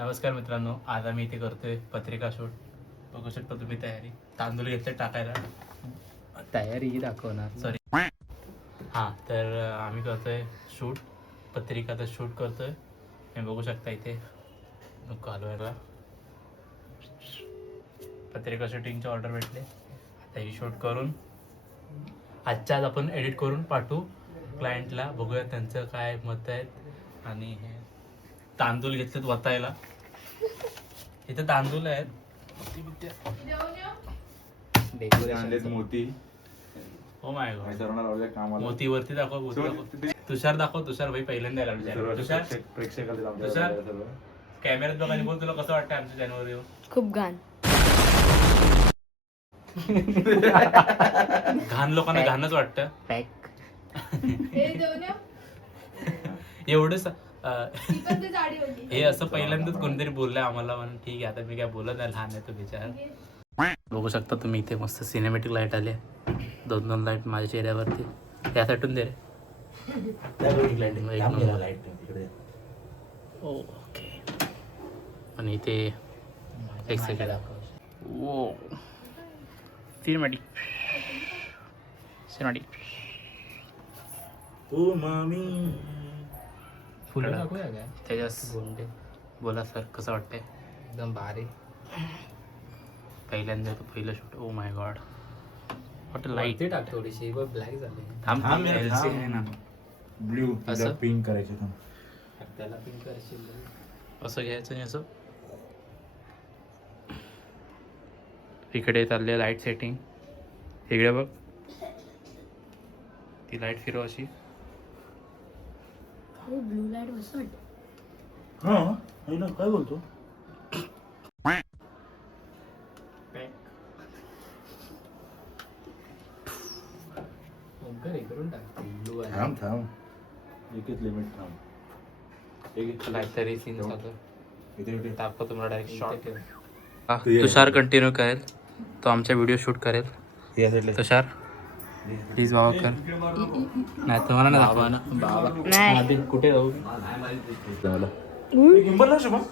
नमस्कार मित्रांनो, आज आम्ही इथे करतोय पत्रिका शूट. बघू शकता तुम्ही तयारी. तांदूळ घेतले टाकायला. तयारी दाखवणार. सॉरी. हां, तर आम्ही करतोय शूट. पत्रिकाचं शूट करतोय. हे बघू शकता इथे कालवायला पत्रिका शूटिंगचे ऑर्डर भेटले. आता ही शूट करून आजच्या आज आपण एडिट करून पाठवू क्लायंटला. बघूया त्यांचं काय मत आहेत. आणि हे तांदूळ घेतलेत वतायला. इथे तांदूळ आहेत. डेकोरेशन मोती. Oh my God. सर्वांना लावल्या कामाला. मोती वरती दाखव. मोती दाखव. तुषार दाखव. तुषार भाई पहिल्यांदा आला विचार. तुषार प्रेक्षकाला लावल्या तुषार सर्व. कॅमेऱ्यात बघा आणि बोल, तुला कसं वाटतं आमच्या चॅनलवर येऊन? खूप घाण. घाण लोकांना घाणच वाटतं. पॅक. एवढंच हे असं पहिल्यांदाच कोणतरी बोललंय आम्हाला. म्हणून ठीक आहे, आता मी काय बोलत नाही. लहान आहे तो विचार. बघू शकता तुम्ही इथे मस्त सिनेमॅटिक लाईट आले. 2 लाईट माझ्या चेहऱ्यावरती. त्यासाठून दे रे. ओके. आणि इथे एक सेकंड. वो सिनेमॅटिक ओ मामी. फुलं दाखवूया काय? त्याच्यास गोंडे बोला सर, कसं वाटतंय? एकदम भारी. पहिल्यांदा तो पहिलं shoot. Oh my God, what light. Light टाक थोडीशी, ब्लॅक झाली. थांब LC आहे ना. ब्ल्यू असं? पिंक करायचे थांब. त्याला पिंक करशील. असं घ्यायचं आणि असं. इकडे चालले लाईट सेटिंग. इकडे बघ, ती लाईट फिरव अशी. ब्लू लाईट मस्त वाटते. हा आहे ना, काय बोलतो? करून टाक ब्लू आहे. थांब थांब, एकच लिमिट थांब. एक काहीतरी सीन चालू. इथे इथे दाखव तुम्हाला डायरेक्ट शॉर्ट. शॉर्ट. तुषार कंटिन्यू करेल, तो आमचा व्हिडिओ शूट करेल. या साईडला. तुषार प्लीज बाबा कर. नाही तुम्हाला नाही दाखवा ना. नाही. आधी कुठे जाऊ? गिंबल ना शुभम.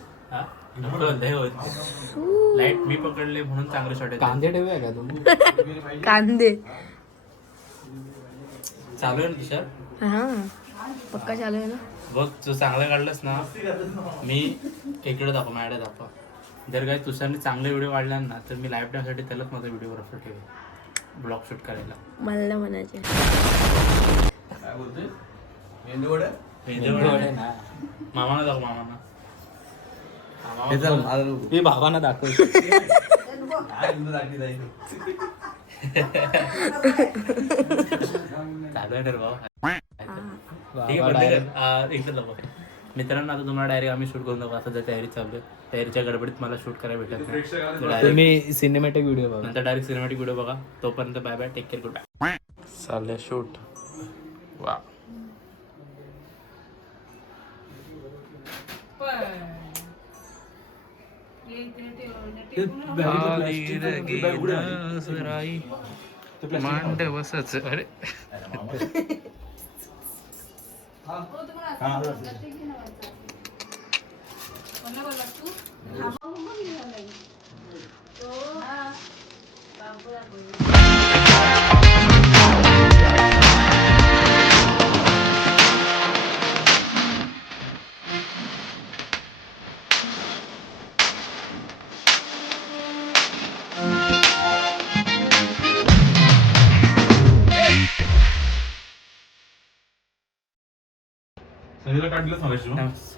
लाईट मी पकडले म्हणून चांगलं शॉट आहे. कांदे ठेवूया का तुम्ही? कांदे. चालू आहे ना तुषार? हा पक्का चालू आहे ना. बघ, तू चांगलं काढलंस ना. मी इकडे दाखव, माझ्याकडे दाखवा. जर काही तुषारने चांगले व्हिडिओ काढला ना, तर मी लाईफ टाईमसाठी त्यालाच माझा व्हिडिओग्राफर ठेवेल ब्लॉग शूट करायला. मला नाही म्हणायचे. काय बोलतोय? मेंदूवडे? मेंदूवडे ना. मामाना दाखव. मामाना हे भावांना दाखव. चालू आहे भाऊ. ठीक आहे, एकदा दाखव. मित्रांनो, आता तुम्हाला डायरेक्ट आम्ही शूट करून दाखवू. आता जर तयारी चालू आहे, तयारीच्या गडबडीत मला शूट करायला भेटत नाही. Direct- तुम्ही सिनेमॅटिक व्हिडिओ बघा. नंतर डायरेक्ट सिनेमॅटिक व्हिडिओ बघा. तोपर्यंत bye bye, take care, good bye. चाललंय शूट. वा, मांड बसच. अरे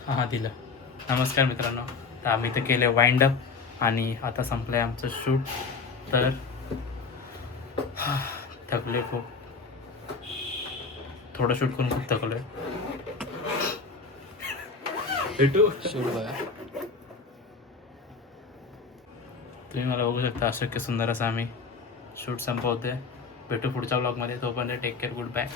हां दिलं. नमस्कार मित्रांनो, तर आम्ही तर केलं वाइंड अप आणि आता संपलं आहे आमचं शूट. तर थकले खूप. थोडं शूट करून खूप थकलो आहे. शूट बघा. तुम्ही मला बघू शकता, अशक्य सुंदर असं आम्ही शूट संपवतोय. भेटू पुढच्या ब्लॉगमध्ये. तोपर्यंत टेक केअर, गुड बाय.